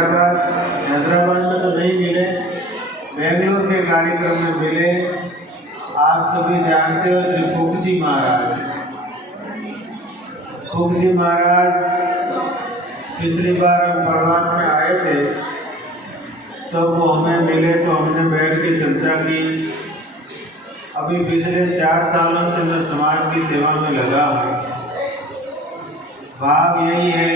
हैदराबाद में तो नहीं मिले, बेंगलोर के कार्यक्रम में मिले। आप सभी जानते हो श्री फूकजी महाराज। फूकजी महाराज पिछली बार हम प्रवास में आए थे तो वो हमें मिले, तो हमने बैठ के चर्चा की। अभी पिछले 4 सालों से मैं समाज की सेवा में लगा हूँ। भाव यही है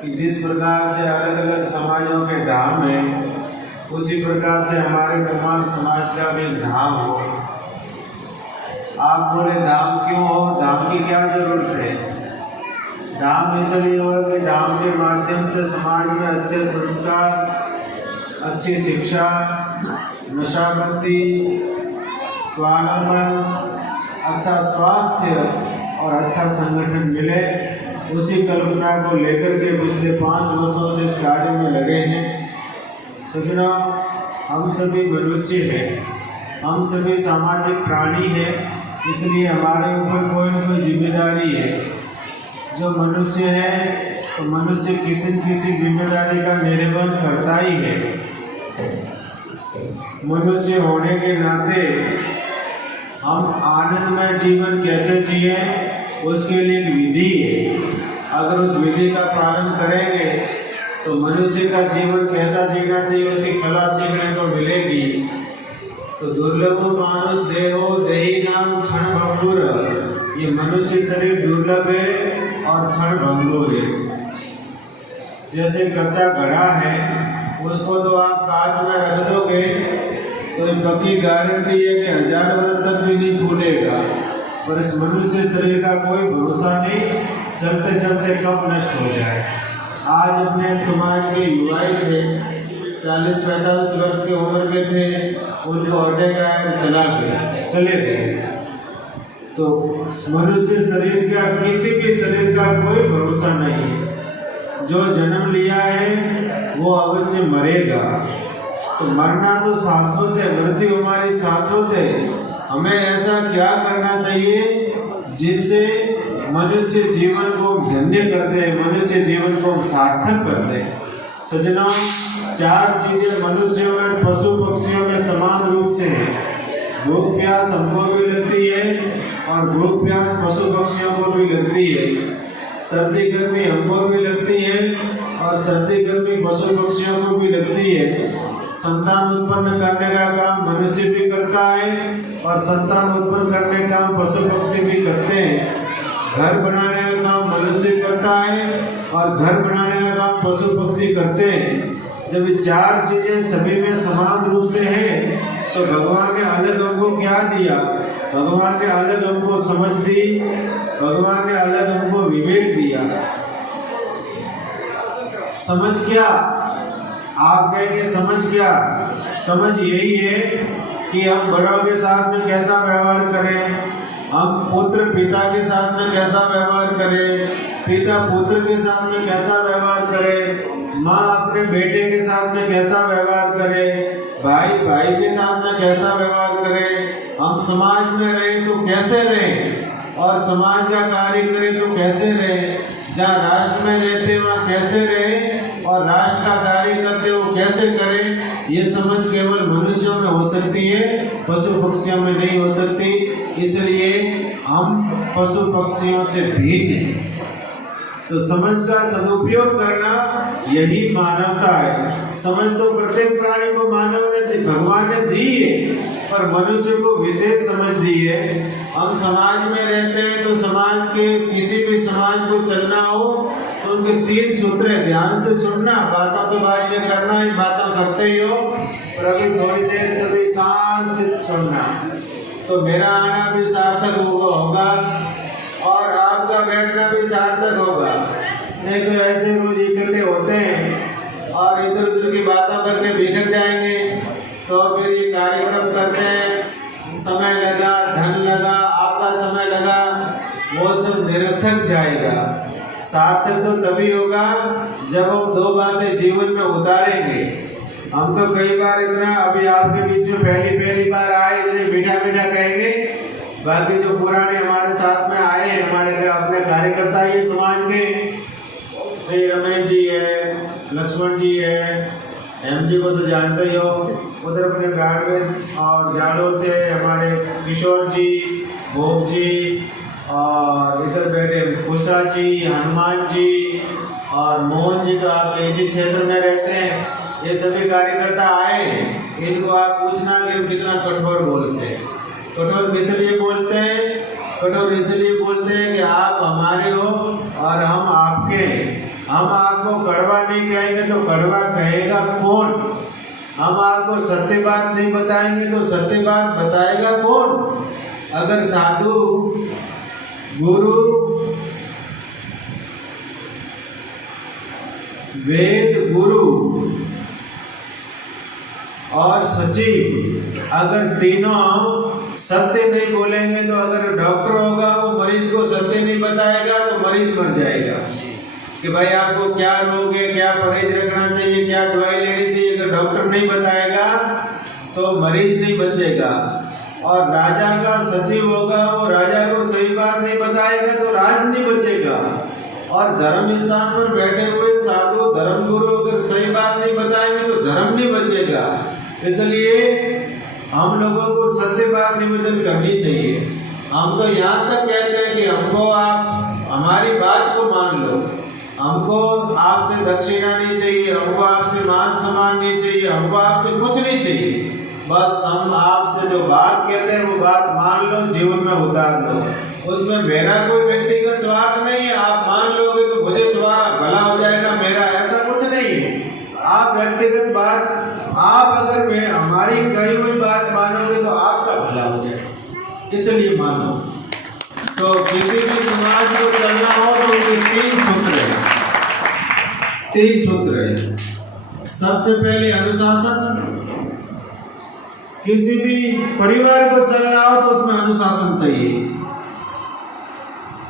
कि जिस प्रकार से अलग अलग समाजों के धाम हैं, उसी प्रकार से हमारे कुमार समाज का भी धाम हो। आप बोले धाम क्यों हो, धाम की क्या जरूरत है? धाम इसलिए हो कि धाम के माध्यम से समाज में अच्छे संस्कार, अच्छी शिक्षा, नशामुक्ति, स्वावलंबन, अच्छा स्वास्थ्य और अच्छा संगठन मिले। उसी कल्पना को लेकर के पिछले 5 वर्षों से इस कार्य में लगे हैं। सज्जनों, हम सभी मनुष्य हैं, हम सभी सामाजिक प्राणी हैं, इसलिए हमारे ऊपर कोई न कोई जिम्मेदारी है। जो मनुष्य है तो मनुष्य किसी न किसी जिम्मेदारी का निर्वहन करता ही है। मनुष्य होने के नाते हम आनंदमय जीवन कैसे जिए, उसके लिए एक विधि है। अगर उस विधि का पालन करेंगे तो मनुष्य का जीवन कैसा जीना चाहिए उसकी कला सीखने को मिलेगी। तो दुर्लभो मानुष देहो देही नाम क्षण भंगुर। ये मनुष्य शरीर दुर्लभ है और क्षण भंगुर है। जैसे कच्चा घड़ा है, उसको तो आप कांच में रख दोगे तो पक्की गारंटी है कि 1000 वर्ष तक भी नहीं फूटेगा। पर इस मनुष्य शरीर का कोई भरोसा नहीं, चलते चलते कब नष्ट हो जाए। आज अपने एक समाज के युवाएं थे, 40-45 वर्ष की उम्र के थे, उनको अटैक आया तो चले गए। तो मनुष्य शरीर का, किसी भी शरीर का कोई भरोसा नहीं। जो जन्म लिया है वो अवश्य मरेगा। तो मरना तो शाश्वत है, मृत्यु हमारी शाश्वत है। हमें ऐसा क्या करना चाहिए जिससे मनुष्य जीवन को धन्य कर दे, मनुष्य जीवन को सार्थक कर दे। सज्जनों, 4 चीजें मनुष्यों में पशु पक्षियों में समान रूप से है। भूख प्यास हमको भी लगती है और भूख प्यास पशु पक्षियों को भी लगती है। सर्दी गर्मी हमको भी लगती है और सर्दी गर्मी पशु पक्षियों को भी लगती है। संतान उत्पन्न करने का काम मनुष्य भी करता है और संतान उत्पन्न करने का काम पशु पक्षी भी करते हैं। घर बनाने का काम मनुष्य करता है और घर बनाने का काम पशु पक्षी करते हैं। जब ये 4 चीजें सभी में समान रूप से हैं तो भगवान ने अलग हमको क्या दिया? भगवान ने अलग हमको समझ दी, भगवान ने अलग हमको विवेक दिया। समझ क्या? आप कहेंगे समझ क्या? समझ यही है कि हम बड़ों के साथ में कैसा व्यवहार करें, हम पुत्र पिता के साथ में कैसा व्यवहार करें, पिता पुत्र के साथ में कैसा व्यवहार करे, माँ अपने बेटे के साथ में कैसा व्यवहार करे, भाई भाई के साथ में कैसा व्यवहार करे, हम समाज में रहें तो कैसे रहें और समाज का कार्य करें तो कैसे रहें, जहाँ राष्ट्र में रहते वहाँ कैसे रहें और राष्ट्र का कार्य करते हो कैसे करें। ये समझ केवल मनुष्यों में हो सकती है, पशु पक्षियों में नहीं हो सकती। इसलिए हम पशु पक्षियों से भिन्न हैं। तो समझ का सदुपयोग करना यही मानवता है। समझ तो प्रत्येक प्राणी को मानव ने, भगवान ने दी है, पर मनुष्य को विशेष समझ दी है। हम समाज में रहते हैं तो समाज के, किसी भी समाज को चलना हो तो उनके 3 सूत्र है। ध्यान से सुनना, बातों तो बाद में करना ही, बातें करते ही हो, पर अभी थोड़ी देर से भी शांत चित्त सुनना, तो मेरा आना भी सार्थक होगा और आपका बैठना भी सार्थक होगा। नहीं तो ऐसे रोज इकट्ठे होते हैं और इधर उधर की बातों करके बिखर जाएंगे। तो फिर ये कार्यक्रम करते हैं, समय लगा, धन लगा, आपका समय लगा, वो सब निरर्थक जाएगा। सार्थक तो तभी होगा जब हम 2 बातें जीवन में उतारेंगे। हम तो कई बार इतना, अभी आपके बीच में पहली बार आए इसलिए मीठा मीठा कहेंगे। बाकी जो पुराने हमारे साथ में आए, हमारे अपने कार्यकर्ता ये समाज के, श्री रमेश जी है, लक्ष्मण जी है, एम जी को तो जानते ही हो, उधर अपने गार्ड में, और जालोर से हमारे किशोर जी, भोग जी, और इधर बैठे उषा जी, हनुमान जी और मोहन जी, तो आप इसी क्षेत्र में रहते हैं। ये सभी कार्यकर्ता आए, इनको आप पूछना कि कितना कठोर बोलते हैं। कठोर किस लिए बोलते हैं? कठोर इसलिए बोलते हैं कि आप हमारे हो और हम आपके हैं। हम आपको कड़वा नहीं कहेंगे तो कड़वा कहेगा कौन? हम आपको सत्य बात नहीं बताएंगे तो सत्य बात बताएगा कौन? अगर साधु, गुरु, वेद गुरु और सचिव अगर तीनों सत्य नहीं बोलेंगे तो अगर डॉक्टर होगा वो मरीज को सत्य नहीं बताएगा तो मरीज मर जाएगा कि भाई आपको क्या रोग है, क्या परहेज रखना चाहिए, क्या दवाई लेनी चाहिए। अगर डॉक्टर नहीं बताएगा तो मरीज नहीं बचेगा। और राजा का सचिव होगा, वो राजा को सही बात नहीं बताएगा तो राज नहीं बचेगा। और धर्म स्थान पर बैठे हुए साधु, धर्म गुरु अगर सही बात नहीं बताएंगे तो धर्म नहीं बचेगा। इसलिए हम लोगों को सत्य बात निवेदन करनी चाहिए। हम तो यहाँ तक कहते हैं कि हमको आप हमारी बात को मान लो, हमको आपसे दक्षिणा नहीं चाहिए, हमको आपसे मान सम्मान नहीं चाहिए, हमको आपसे कुछ नहीं चाहिए। बस हम आपसे जो बात कहते हैं वो बात मान लो, जीवन में उतार लो। उसमें मेरा कोई व्यक्तिगत स्वार्थ नहीं है। आप मान लोगे तो मुझे स्वार्थ भला हो जाएगा, मेरा ऐसा कुछ नहीं है। आप व्यक्तिगत बात, आप अगर मैं हमारी कही हुई बात मानोगे तो आपका भला हो जाएगा, इसलिए मानो। तो किसी भी समाज को चलना हो तो उनके तीन सूत्र है। सबसे पहले अनुशासन। किसी भी परिवार को चलना हो तो उसमें अनुशासन चाहिए।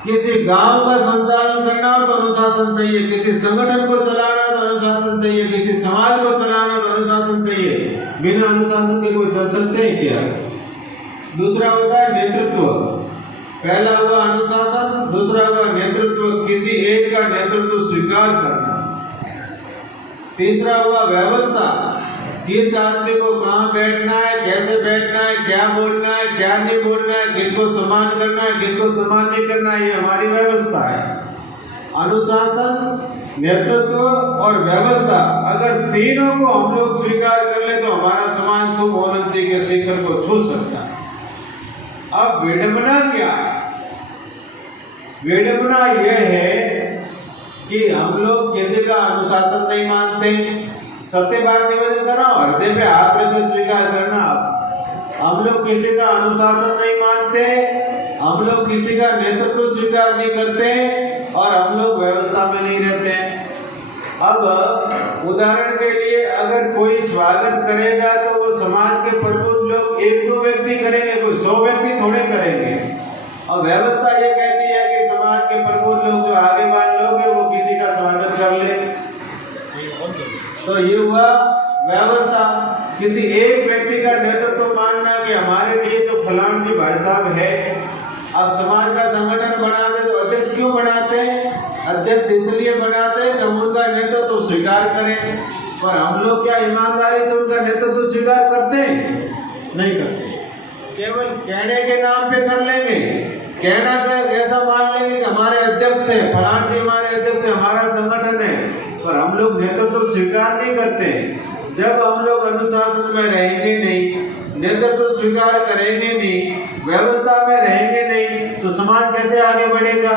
किसी गांव का संचालन करना हो तो अनुशासन चाहिए। किसी संगठन को चलाना तो अनुशासन चाहिए। किसी समाज को चलाना तो अनुशासन चाहिए। बिना अनुशासन के कोई चल सकते हैं क्या? दूसरा होता है नेतृत्व। पहला हुआ अनुशासन, दूसरा हुआ नेतृत्व, किसी एक का नेतृत्व स्वीकार करना। तीसरा हुआ व्यवस्था, किस आदमी को कहाँ बैठना है, कैसे बैठना है, क्या बोलना है, क्या नहीं बोलना है, किसको सम्मान करना है, किसको सम्मान नहीं करना है, ये हमारी व्यवस्था है। अनुशासन, नेतृत्व और व्यवस्था, अगर तीनों को हम लोग स्वीकार कर ले तो हमारा समाज खूब उन्नति के शिखर को छू सकता है। अब विडंबना क्या है? विडंबना यह है कि हम लोग किसी का अनुशासन नहीं मानते। सत्य बात निवेदन करना, हृदय पे हाथ रखकर स्वीकार करना। हम लोग किसी का अनुशासन नहीं मानते, हम लोग किसी का नेतृत्व स्वीकार नहीं करते और हम लोग व्यवस्था में नहीं रहते। अब उदाहरण के लिए अगर कोई स्वागत करेगा तो वो समाज के प्रमुख लोग 1-2 व्यक्ति करेंगे, कोई 100 व्यक्ति थोड़े करेंगे। और व्यवस्था ये कहती है कि समाज के प्रमुख लोग जो आगे मान लोग हैं वो किसी का स्वागत कर ले। तो ये हुआ व्यवस्था। किसी एक व्यक्ति का नेतृत्व मानना कि हमारे लिए तो फलान जी भाई साहब है। अब समाज का संगठन बनाते तो अध्यक्ष क्यों बनाते हैं? अध्यक्ष इसलिए बनाते हैं कि हम उनका नेतृत्व स्वीकार करें। पर हम लोग क्या ईमानदारी से उनका नेतृत्व स्वीकार करते हैं? नहीं करते। केवल कहने के नाम पे कर लेंगे, कहना का ऐसा मान लेंगे कि हमारे अध्यक्ष है, फलान जी हमारे अध्यक्ष है, हमारा संगठन है, पर हम लोग नेतृत्व स्वीकार नहीं करते। जब हम लोग अनुशासन में रहेंगे नहीं, नेतृत्व स्वीकार करेंगे नहीं, व्यवस्था में रहेंगे नहीं, तो समाज कैसे आगे बढ़ेगा?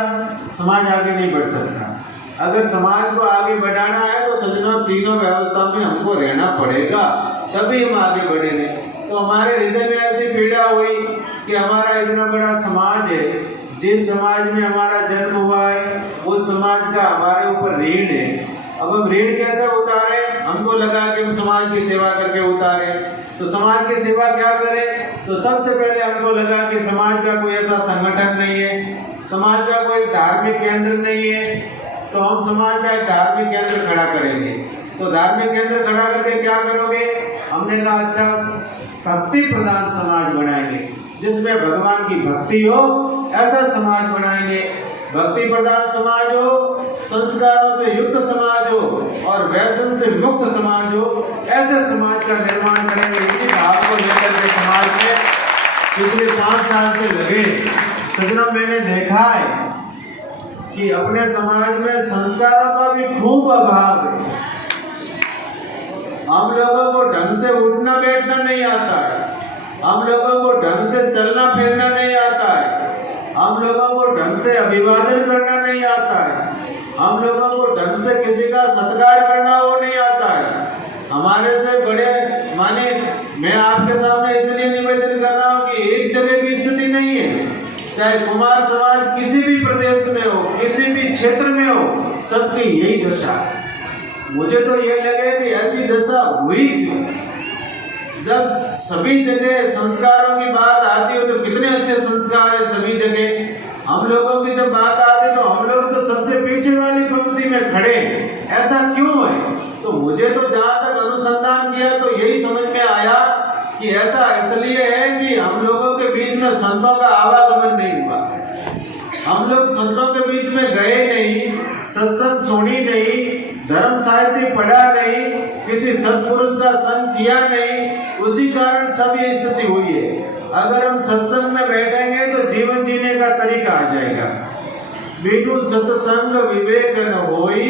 समाज आगे नहीं बढ़ सकता। अगर समाज को आगे बढ़ाना है तो सजना तीनों व्यवस्था में हमको रहना पड़ेगा, तभी हम आगे बढ़ेंगे। तो हमारे हृदय में ऐसी पीड़ा हुई कि हमारा इतना बड़ा समाज है, जिस समाज में हमारा जन्म हुआ है उस समाज का हमारे ऊपर ऋण है। अब हम ऋण कैसे उतारे? हमको लगा कि हम समाज की सेवा करके उतारे। तो समाज की सेवा क्या करें? तो सबसे पहले हमको लगा कि समाज का कोई ऐसा संगठन नहीं है, समाज का कोई धार्मिक केंद्र नहीं है, तो हम समाज का एक धार्मिक केंद्र खड़ा करेंगे। तो धार्मिक केंद्र खड़ा करके क्या करोगे? हमने कहा अच्छा भक्ति प्रधान समाज बनाएंगे, जिसमें भगवान की भक्ति हो, ऐसा समाज बनाएंगे। भक्ति प्रधान समाज हो, संस्कारों से युक्त समाज हो और व्यसन से मुक्त समाज हो, ऐसे समाज का निर्माण करेंगे। इसी भाव को लेकर के समाज में पिछले 5 साल से लगे। सज्जनों, मैंने देखा है कि अपने समाज में संस्कारों का भी खूब अभाव है। हम लोगों को ढंग से उठना बैठना नहीं आता है, हम लोगों को ढंग से चलना फिरना नहीं आता है, हम लोगों को ढंग से अभिवादन करना नहीं आता है, हम लोगों को ढंग से किसी का सत्कार करना वो नहीं आता है। हमारे से बड़े माने, मैं आपके सामने इसलिए निवेदन कर रहा हूँ कि एक जगह की स्थिति नहीं है, चाहे कुमार समाज किसी भी प्रदेश में हो, किसी भी क्षेत्र में हो, सबकी यही दशा है। मुझे तो ये लगे कि ऐसी दशा हुई क्यों? जब सभी जगह संस्कारों की बात आती हो तो कितने अच्छे संस्कार है सभी जगह। हम लोगों की जब बात आती तो हम लोग तो सबसे पीछे वाली पंक्ति में खड़े। ऐसा क्यों है? तो मुझे तो जहाँ तक अनुसंधान किया तो यही समझ में आया कि ऐसा इसलिए है कि हम लोगों के बीच में संतों का आवागमन नहीं हुआ। हम लोग संतों के बीच में गए नहीं, सत्संग सुनी नहीं, धर्म साहित्य पढ़ा नहीं, किसी सत्पुरुष का संग किया नहीं, उसी कारण सब ये स्थिति हुई है। अगर हम सत्संग में बैठेंगे तो जीवन जीने का तरीका आ जाएगा। बिनु सत्संग विवेक न होई,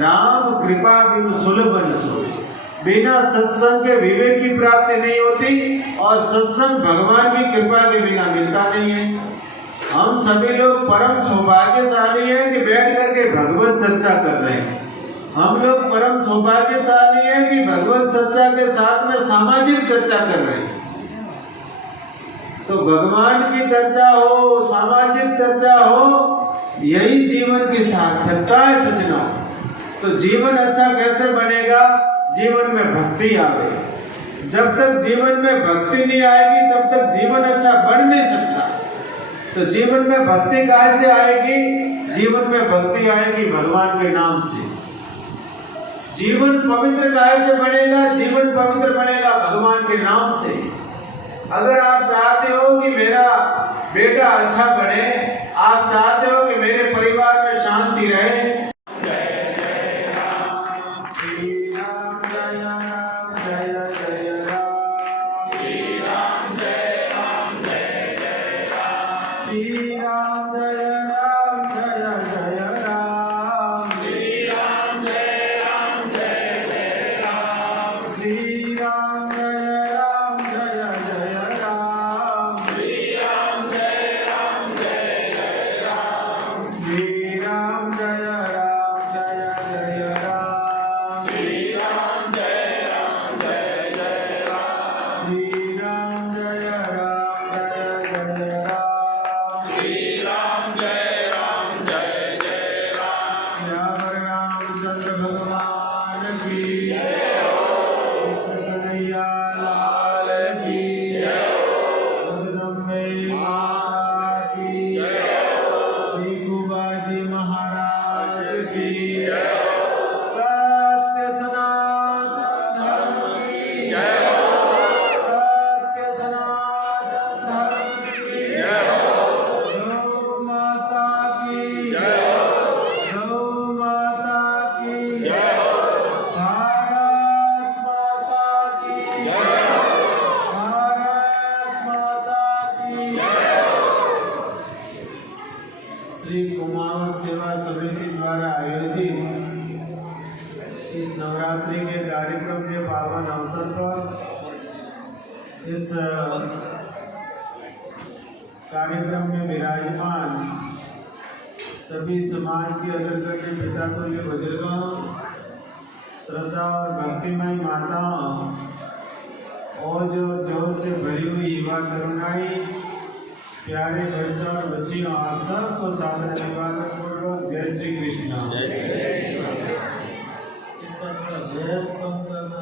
राम कृपा बिनु सुलभ न सोई। बिना सत्संग के विवेक की प्राप्ति नहीं होती और सत्संग भगवान की कृपा के बिना मिलता नहीं है। हम सभी लोग परम सौभाग्यशाली हैं कि बैठ करके भगवत चर्चा कर रहे हैं। हम लोग परम सौभाग्यशाली हैं कि भगवत चर्चा के साथ में सामाजिक चर्चा कर रहे हैं। तो भगवान की चर्चा हो, सामाजिक चर्चा हो, यही जीवन की सार्थकता है सजना। तो जीवन अच्छा कैसे बनेगा? जीवन में भक्ति आवे। जब तक जीवन में भक्ति नहीं आएगी तब तक जीवन अच्छा बढ़ नहीं सकता। तो जीवन में भक्ति काहे से आएगी? जीवन में भक्ति आएगी भगवान के नाम से। जीवन पवित्र काहे से बनेगा? जीवन पवित्र बनेगा भगवान के नाम से। अगर आप चाहते हो कि मेरा बेटा अच्छा बने, आप चाहते हो कि मेरे परिवार में शांति रहे, श्री कुमावत सेवा समिति द्वारा आयोजित इस नवरात्रि के कार्यक्रम के पावन अवसर पर इस कार्यक्रम में विराजमान सभी समाज के अग्रगण्य पिता तुल्य बुजुर्गों, श्रद्धा और भक्तिमय माताओं और जो जोश से भरी हुई युवा तरुणाई, प्यारे बच्चों और बच्चियों, आप सबको सादर अभिवादन पूर्वक जय श्री कृष्ण। जय श्री कृष्ण। इसका थोड़ा बेहस कम करना।